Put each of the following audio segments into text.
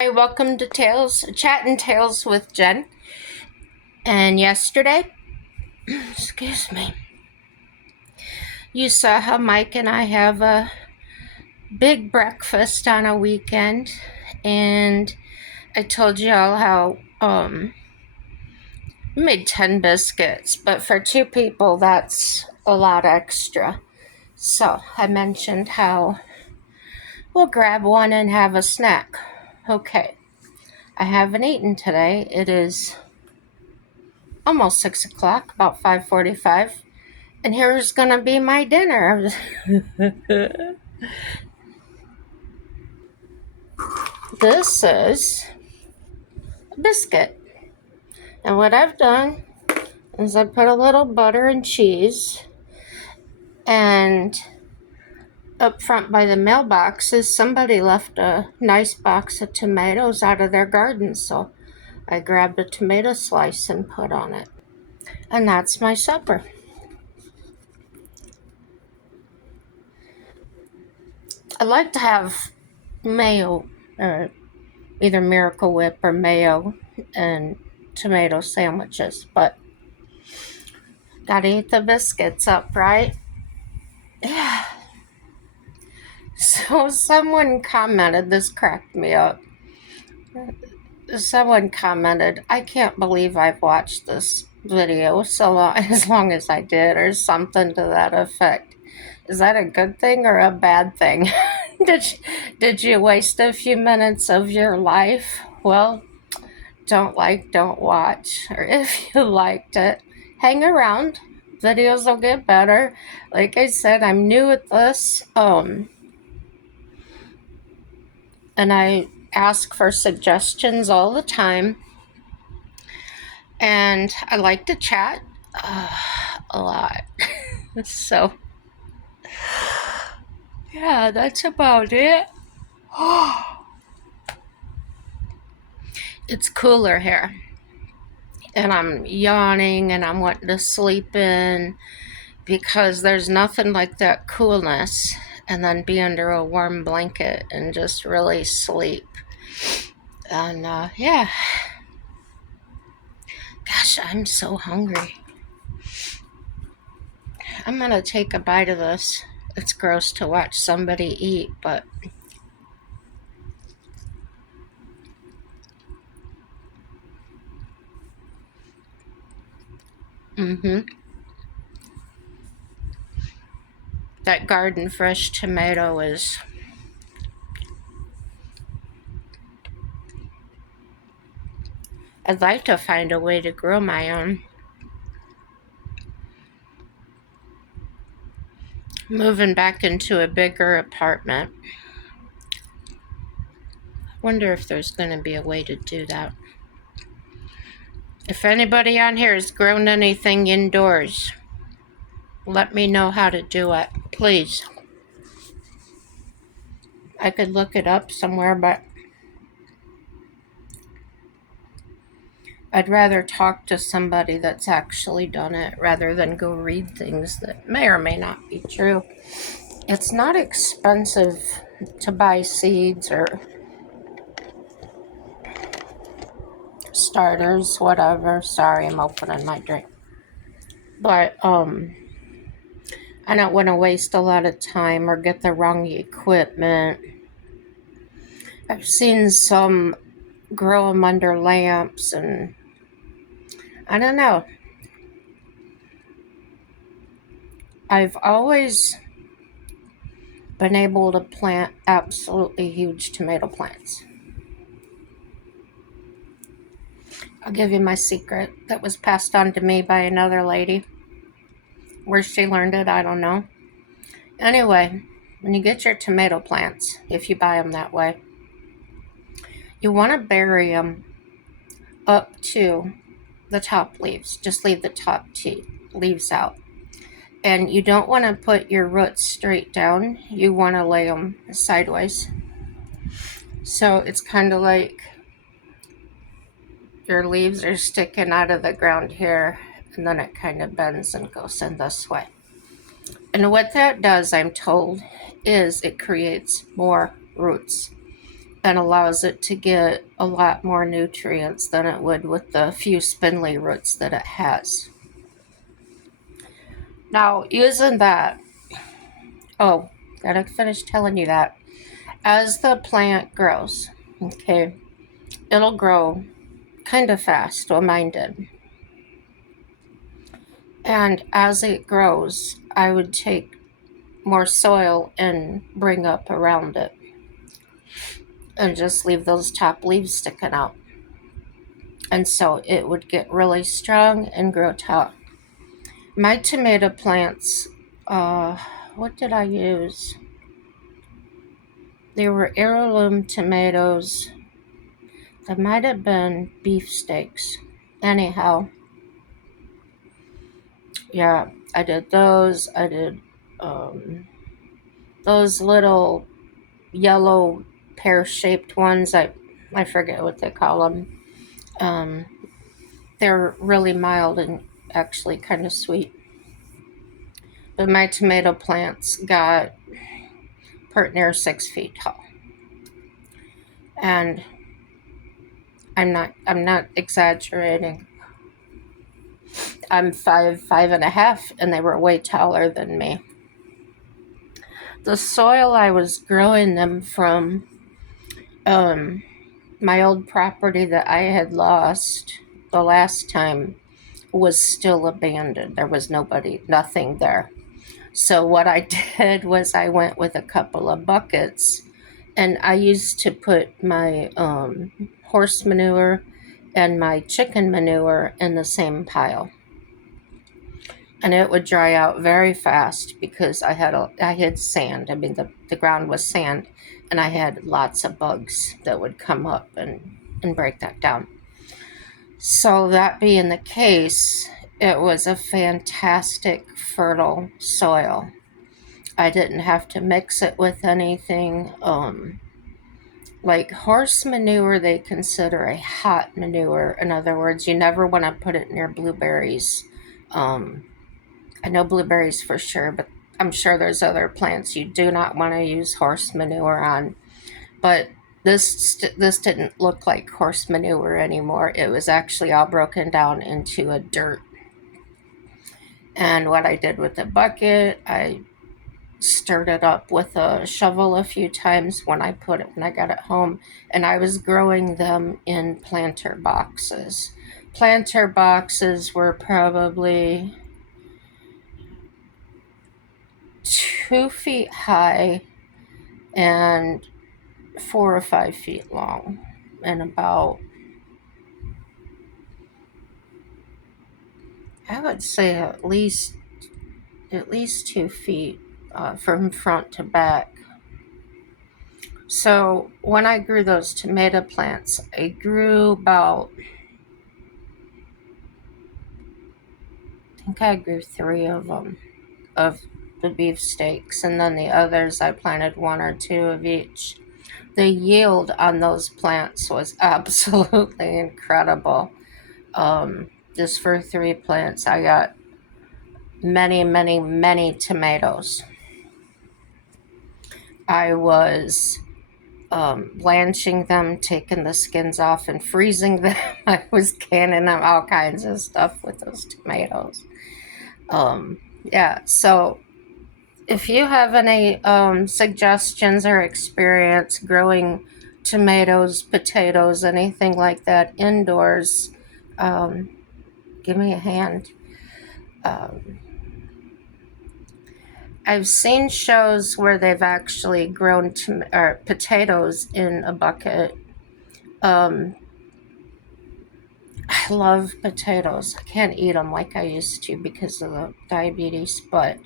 Hi, welcome to Chat and Tales with Jen. And yesterday, excuse me, you saw how Mike and I have a big breakfast on a weekend, and I told you all how we made 10 biscuits, but for two people, that's a lot extra. So I mentioned how we'll grab one and have a snack. Okay, I haven't eaten today. It is almost 6 o'clock, about 5:45. And here's gonna be my dinner. This is a biscuit. And what I've done is I put a little butter and cheese, and up front by the mailboxes, somebody left a nice box of tomatoes out of their garden, so I grabbed a tomato slice and put on it. And that's my supper. I like to have mayo, or either Miracle Whip or mayo and tomato sandwiches, but gotta eat the biscuits up, right? Yeah. So someone commented, this cracked me up. Someone commented, I can't believe I've watched this video so long, as long as I did, or something to that effect. Is that a good thing or a bad thing? did you waste a few minutes of your life? Well, don't watch. Or if you liked it, hang around. Videos will get better. Like I said, I'm new at this. And I ask for suggestions all the time. And I like to chat a lot. So, yeah, that's about it. It's cooler here. And I'm yawning and I'm wanting to sleep in because there's nothing like that coolness and then be under a warm blanket and just really sleep. And yeah. Gosh, I'm so hungry. I'm gonna take a bite of this. It's gross to watch somebody eat, but that garden fresh tomato is I'd like to find a way to grow my own. Moving back into a bigger apartment. Wonder if there's going to be a way to do that. If anybody on here has grown anything indoors, let me know how to do it, please. I could look it up somewhere, but I'd rather talk to somebody that's actually done it rather than go read things that may or may not be true. It's not expensive to buy seeds or starters, whatever. Sorry, I'm opening my drink. But I don't want to waste a lot of time or get the wrong equipment. I've seen some grow them under lamps, and I don't know. I've always been able to plant absolutely huge tomato plants. I'll give you my secret that was passed on to me by another lady. Where she learned it, I don't know. Anyway, when you get your tomato plants, if you buy them that way, you want to bury them up to the top leaves. Just leave the top leaves out. And you don't want to put your roots straight down. You want to lay them sideways. So it's kind of like your leaves are sticking out of the ground here, and then it kind of bends and goes in this way. And what that does, I'm told, is it creates more roots. and allows it to get a lot more nutrients than it would with the few spindly roots that it has. Now, using that, oh, gotta finish telling you that. As the plant grows, okay, it'll grow kind of fast. Well, mine did. And as it grows, I would take more soil and bring up around it and just leave those top leaves sticking out. And so it would get really strong and grow tall. My tomato plants, what did I use? They were heirloom tomatoes. They might have been beefsteaks. Anyhow, yeah, I did those. I did those little yellow pear-shaped ones. I forget what they call them. They're really mild and actually kind of sweet. But my tomato plants got pert near 6 feet tall, and I'm not exaggerating. I'm 5'5.5", and they were way taller than me. The soil I was growing them from, my old property that I had lost the last time, was still abandoned. There was nothing there. So what I did was I went with a couple of buckets, and I used to put my horse manure and my chicken manure in the same pile. And it would dry out very fast because I had sand. I mean, the ground was sand, and I had lots of bugs that would come up and break that down. So that being the case, it was a fantastic fertile soil. I didn't have to mix it with anything. Like horse manure, they consider a hot manure. In other words, you never want to put it near blueberries. I know blueberries for sure, but I'm sure there's other plants you do not want to use horse manure on. But this didn't look like horse manure anymore. It was actually all broken down into a dirt. And what I did with the bucket, I stirred it up with a shovel a few times when I got it home, and I was growing them in planter boxes. Planter boxes were probably 2 feet high and 4 or 5 feet long, and about, I would say at least 2 feet from front to back. So when I grew those tomato plants, I grew about, I think I grew 3 of them, of the beefsteaks, and then the others I planted 1 or 2 of each. The yield on those plants was absolutely incredible. Just for 3 plants, I got many, many, many tomatoes. I was blanching them, taking the skins off, and freezing them. I was canning them, all kinds of stuff with those tomatoes. Yeah, so if you have any suggestions or experience growing tomatoes, potatoes, anything like that indoors, give me a hand. I've seen shows where they've actually grown potatoes in a bucket. I love potatoes. I can't eat them like I used to because of the diabetes, but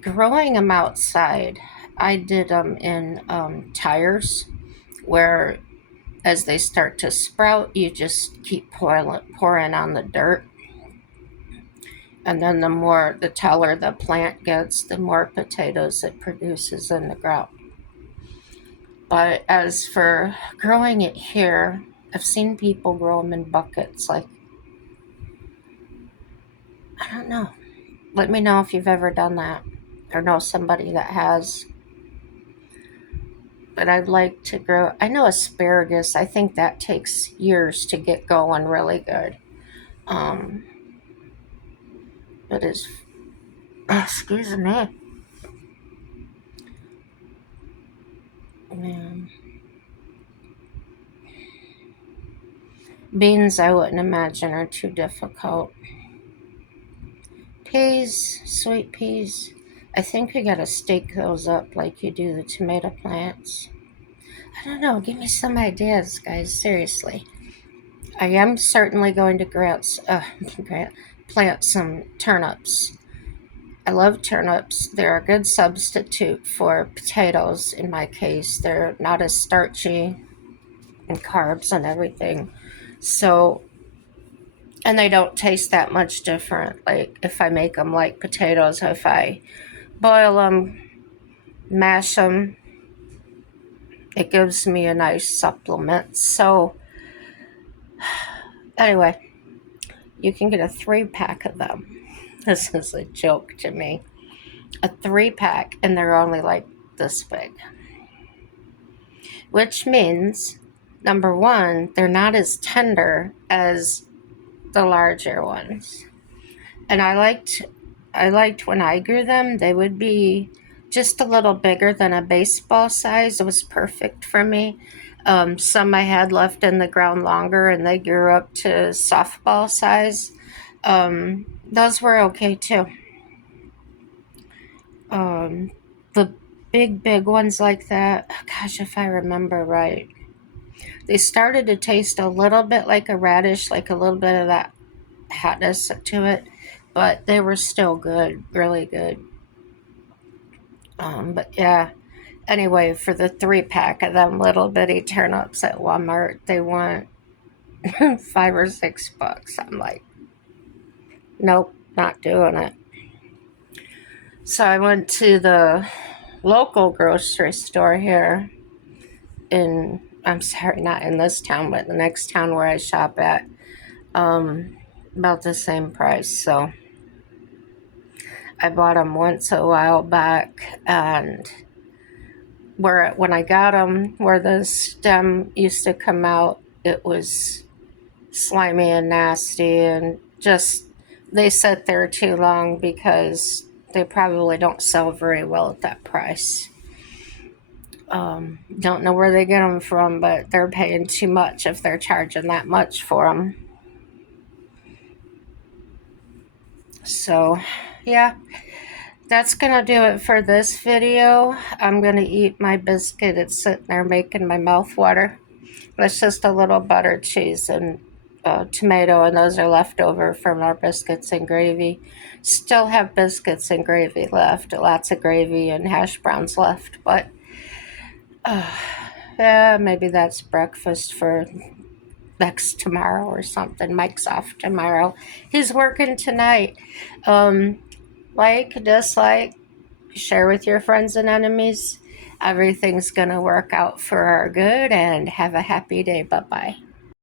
growing them outside, I did them in tires where as they start to sprout, you just keep pouring on the dirt. And then the taller the plant gets, the more potatoes it produces in the ground. But as for growing it here, I've seen people grow them in buckets. Like, I don't know. Let me know if you've ever done that or know somebody that has. but I'd like to grow. I know asparagus, I think that takes years to get going really good. Um, but it's, excuse me, man. Beans, I wouldn't imagine, are too difficult. Peas, sweet peas. I think we gotta stake those up like you do the tomato plants. I don't know. Give me some ideas, guys. Seriously. I am certainly going to plant some turnips. I love turnips. They're a good substitute for potatoes in my case. They're not as starchy and carbs and everything. So, and they don't taste that much different. Like if I make them like potatoes, if I boil them, mash them, it gives me a nice supplement. So, anyway, you can get a 3-pack of them. This is a joke to me. A 3-pack, and they're only like this big. Which means, number one, they're not as tender as the larger ones. And I liked when I grew them, they would be just a little bigger than a baseball size. It was perfect for me. Some I had left in the ground longer, and they grew up to softball size. Those were okay too. The big ones like that, gosh, if I remember right, they started to taste a little bit like a radish, like a little bit of that hotness to it, but they were still good, really good. But yeah, anyway, for the 3-pack of them little bitty turnips at Walmart, they want $5 or $6. I'm like, nope, not doing it. So I went to the local grocery store here I'm sorry, not in this town, but the next town where I shop at, about the same price. So I bought them once a while back, and when I got them, where the stem used to come out, it was slimy and nasty, and just they sit there too long because they probably don't sell very well at that price. Don't know where they get them from, but they're paying too much if they're charging that much for them. So, yeah, that's going to do it for this video. I'm going to eat my biscuit. It's sitting there making my mouth water. It's just a little butter, cheese, and tomato, and those are left over from our biscuits and gravy. Still have biscuits and gravy left. Lots of gravy and hash browns left, but yeah, maybe that's breakfast for tomorrow or something. Mike's off tomorrow. He's working tonight. Like, dislike, share with your friends and enemies. Everything's gonna work out for our good, and have a happy day. Bye-bye.